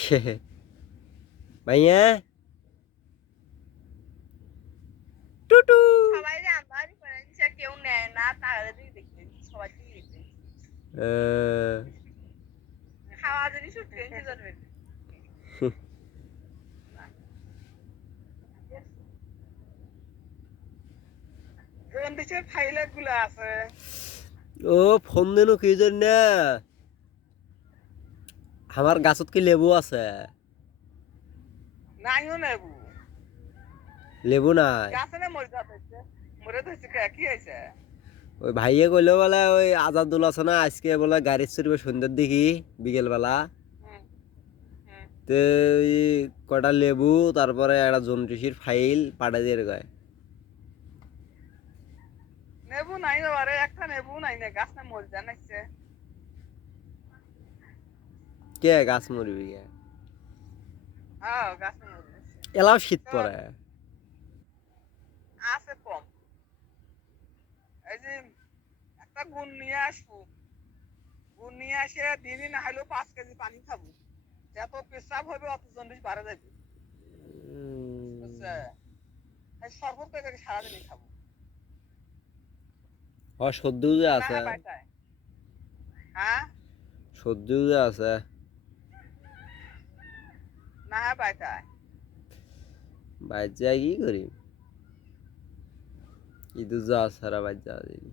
ভাইয়া? টুটু। সবাই যে আমার রিফারেন্সে কেউ নেয় না তাহলে দিকে দেখতে সবাই দিকে দেখতে খাওয়া যদি ও ফোন দিনু কি জন্য? আমার গাছত কি লেবু আছে? নাইও নেবু লেবু নাই। গাছে না মরে যাচ্ছে মরে ধরছে কি হয়েছে ওই ভাইয়ে কইলো বলে ওই আজাদুল আছে না আজকে বলে গাড়ি চড়বে সন্ধ্যার দিকে বিকেল বেলা হুম হুম তো ওই কটা লেবু তারপরে একটা জন্ডিসির ফাইল পাঠা দিয়ে গায়। নেবু নাই আরে একটা নেবু নাই না? গাছ না মরে জানাইছে কে গাছ মরবি কে হ্যাঁ গাছ না মরে যাচ্ছে। এলাও শীত পড়ে। আছে কম। এই যে একটা গুণ নিয়ে আসব। গুণ নিয়ে আসে দিনই না হলেও পাঁচ কেজি পানি খাব। যত পেশাব হবে অত জন্ডিস বাড়া যাবে। এই সারাদিনই খাব। ও সর্দিও যে আছে। হ্যাঁ? সর্দিও যে আছে। না বাটায় বাইর যাই কি করি? ইদু যা সারা বাইর যাওয়া যাবি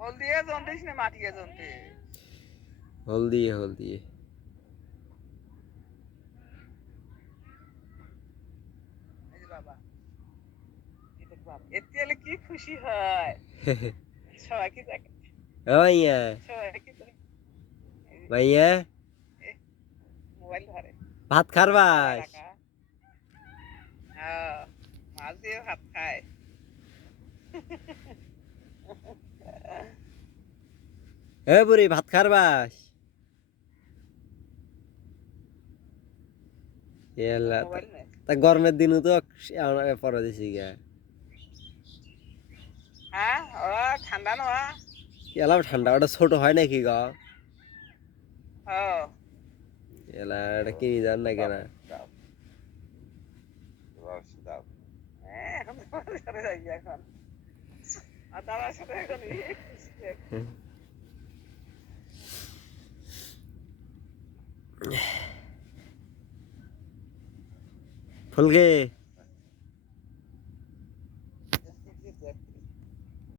হল দিয়ে জন্ডিস না মাটিয়ে জন্ডিস হলদি হলদি এই যে বাবা। এই দেখ বাবা এতে কি খুশি হয়? সবাই কি দেখে। ও ভাইয়া ভাইয়া ভাত খারবাস। ভাত খায়। এ বুড়ি ভাত খারবাস। তা গরমের দিনও তো পরে দিছি গা। হ্যাঁ ঠান্ডা নয়। এলা ঠান্ডা ওটা ছোট হয় নাকি গা হ্যাঁ এলা এটা কিনি যান না কেনা দাও দাও দাও হ্যাঁ এখন তোমার সাথে যাই এখন আর দাদার সাথে এখন এই খুশি এখন। ফুলকে